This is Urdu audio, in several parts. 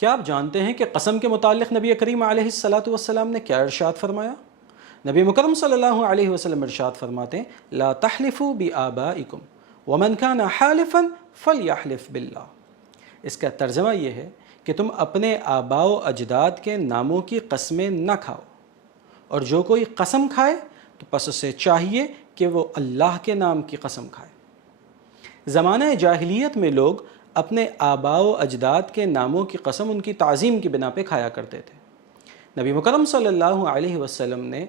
کیا آپ جانتے ہیں کہ قسم کے متعلق نبی کریم علیہ الصلاۃ والسلام نے کیا ارشاد فرمایا؟ نبی مکرم صلی اللہ علیہ وسلم ارشاد فرماتے ہیں لا تحلفوا بآبائکم ومن کان حالفا فلیحلف باللہ۔ اس کا ترجمہ یہ ہے کہ تم اپنے آباء و اجداد کے ناموں کی قسمیں نہ کھاؤ، اور جو کوئی قسم کھائے تو پس اسے چاہیے کہ وہ اللہ کے نام کی قسم کھائے۔ زمانہ جاہلیت میں لوگ اپنے آباء و اجداد کے ناموں کی قسم ان کی تعظیم کی بنا پہ کھایا کرتے تھے۔ نبی مکرم صلی اللہ علیہ وسلم نے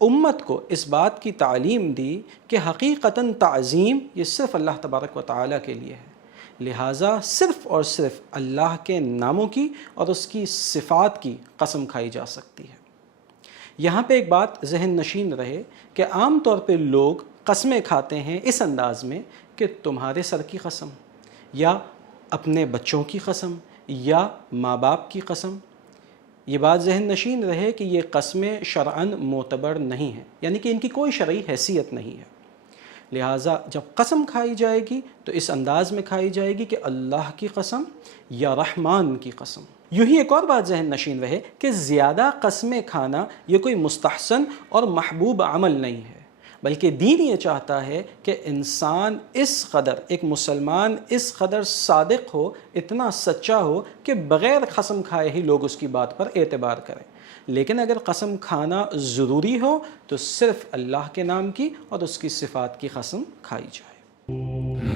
امت کو اس بات کی تعلیم دی کہ حقیقتاً تعظیم یہ صرف اللہ تبارک و تعالیٰ کے لیے ہے، لہٰذا صرف اور صرف اللہ کے ناموں کی اور اس کی صفات کی قسم کھائی جا سکتی ہے۔ یہاں پہ ایک بات ذہن نشین رہے کہ عام طور پہ لوگ قسمیں کھاتے ہیں اس انداز میں کہ تمہارے سر کی قسم، یا اپنے بچوں کی قسم، یا ماں باپ کی قسم۔ یہ بات ذہن نشین رہے کہ یہ قسمیں شرعاً معتبر نہیں ہیں، یعنی کہ ان کی کوئی شرعی حیثیت نہیں ہے۔ لہٰذا جب قسم کھائی جائے گی تو اس انداز میں کھائی جائے گی کہ اللہ کی قسم یا رحمان کی قسم۔ یوں ہی ایک اور بات ذہن نشین رہے کہ زیادہ قسمیں کھانا یہ کوئی مستحسن اور محبوب عمل نہیں ہے، بلکہ دین یہ چاہتا ہے کہ انسان اس قدر، ایک مسلمان اس قدر صادق ہو، اتنا سچا ہو کہ بغیر قسم کھائے ہی لوگ اس کی بات پر اعتبار کریں۔ لیکن اگر قسم کھانا ضروری ہو تو صرف اللہ کے نام کی اور اس کی صفات کی قسم کھائی جائے۔